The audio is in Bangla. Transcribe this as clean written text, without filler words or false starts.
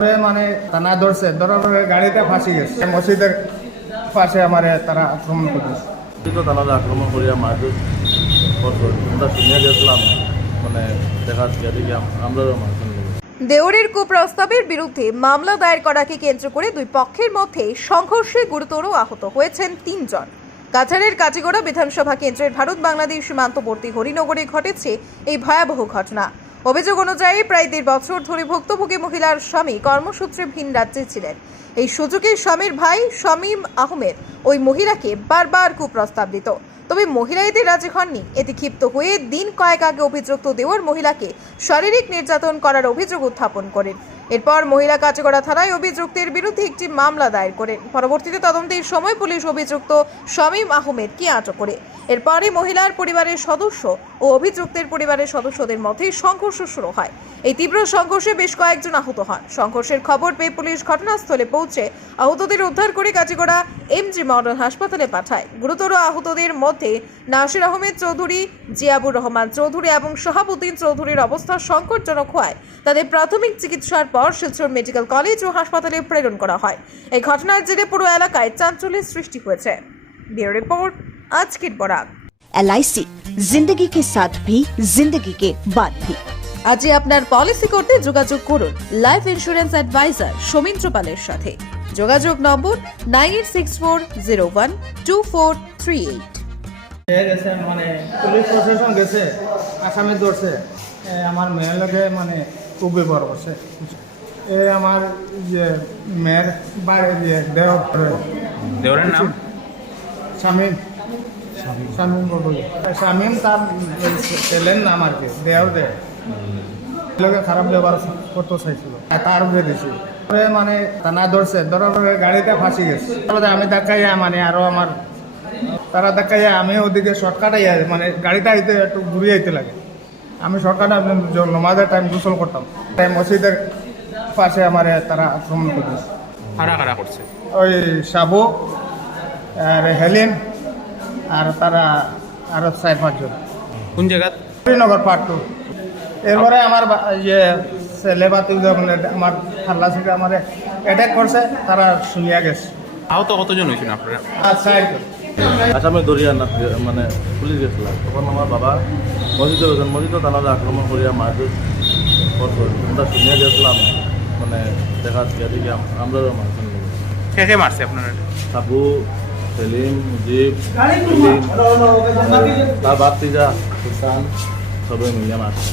মানে থানা ধরছে, ধরার পরে গাড়িতে ফাঁসি গেছে। মসজিদের পাশে আমার তারা আক্রমণ করেছে। থানাতে আক্রমণ করিয়া মারধর আমরা শুনিয়া গেছিলাম, মানে দেখা দেখি আমরাও মারছেন। দেওরের কুপ্রস্তাবের বিরুদ্ধে মামলা দায়ের করাকে কেন্দ্র করে দুই পক্ষের মধ্যে সংঘর্ষে গুরুতর আহত হয়েছেন 3 জন। কাছাড়ের কাটিগড়া বিধানসভা কেন্দ্রের ভারত বাংলাদেশ সীমান্তবর্তী হরিনগরে ঘটেছে এই ভয়াবহ ঘটনা। অভিযোগ অনুযায়ী প্রায় 1.5 বছর ধরে ভুক্তভোগী মহিলার স্বামী কর্মসূত্রে ভিন রাজ্যে ছিলেন। এই সুযোগে স্বামীর ভাই শামীম আহমেদ ওই মহিলাকে বারবার কুপ্রস্তাব দিত, তবে মহিলা এতে রাজি হননি। এতে ক্ষিপ্ত হয়ে দিন কয়েক আগে অভিযুক্ত দেওর মহিলাকে শারীরিক নির্যাতন করার অভিযোগ উত্থাপন করেন। এরপর মহিলা কাটিগড়া থানায় অভিযুক্তের বিরুদ্ধে একটি মামলা দায়ের করেন। পরবর্তীতে তদন্তের সময় পুলিশ অভিযুক্ত শামীম আহমেদকে আটক করে। এরপরে মহিলার পরিবারের সদস্য ও অভিযুক্তের পরিবারের সদস্যদের মধ্যে সংঘর্ষ শুরু হয়। এই তীব্র সংঘর্ষে বেশ কয়েকজন আহত হন। সংঘর্ষের খবর পেয়ে পুলিশ ঘটনাস্থলে পৌঁছে আহতদের উদ্ধার করে কাটিগড়া এমজি মডেল হাসপাতালে পাঠায়। গুরুতর আহতদের মধ্যে নাসির আহমেদ চৌধুরী, জিয়াবুর রহমান চৌধুরী এবং শাহাবুদ্দিন চৌধুরীর অবস্থা সংকটজনক হওয়ায় তাদের প্রাথমিক চিকিৎসার পর শিলচর মেডিকেল কলেজ ও হাসপাতালে প্রেরণ করা হয়। এই ঘটনার জেরে পুরো এলাকায় চাঞ্চল্যের সৃষ্টি হয়েছে। ব্যুরো রিপোর্ট, আজকের বরাক। LIC जिंदगी के साथ भी जिंदगी के बाद भी। আজই আপনার পলিসি করতে যোগাযোগ করুন লাইফ ইন্স্যুরেন্স অ্যাডভাইজার সৌমিত্র পালের সাথে। যোগাযোগ নম্বর 9864012438। গেছে মানে পুলিশ প্রশাসন গেছে, আসামি ধরছে। আমার মেয়ের লোকে মানে খুব বিপদ করছে। আমার যে মেয়ের বাড়ি যে দেওরের নাম শামীম, শামীম বড়ুই। শামীম তার ছেলের নাম আর কি, দেওর লোকে খারাপ ব্যবহার করতে চাইছিল, তার উপরে দিয়েছিল। মানে থানা ধরছে, ধরার পরে গাড়িতে ফাঁসি গেছে। আমি দেখাইয়া মানে আরো আমার তারা দেখাইয়া আমি ওদিকে শর্টকাট আইয়া মানে গাড়িটা আইতে একটু ঘুরিয়ে আইতে লাগে। আমি শর্টকাট নমাজের টাইম গোসল করতাম, তাই মসজিদের পাশে আমার তারা আক্রমণ করেছে। কারা কারা করছে? ওই সাবু আর হেলিন আর তারা আরো 4-5 জন। কোন জায়গা? শ্রীনগর পার্ট 2। এরপরে আমার ইয়ে ছেলে বাতি আমার হাল্লা থেকে আমার অ্যাটাক করছে, তারা শুনিয়া গেছে। আহত কতজন হয়েছিল আপনারা? আচ্ছা, আসামে ধরিয়া না মানে পুলিশ গেছিলাম, তখন আমার বাবা মসজিদে গেছেন। মসজিদে থানাতে আক্রমণ করিয়া মারধর আমরা শুনিয়া গেছিলাম, মানে দেখা দেখি আমরাও মারছেন। কে কে মারছে আপনারা? সাবু, সেলিম, মুজিব, তার বাতিজা হুসান সবাই মিলিয়ে মারছে।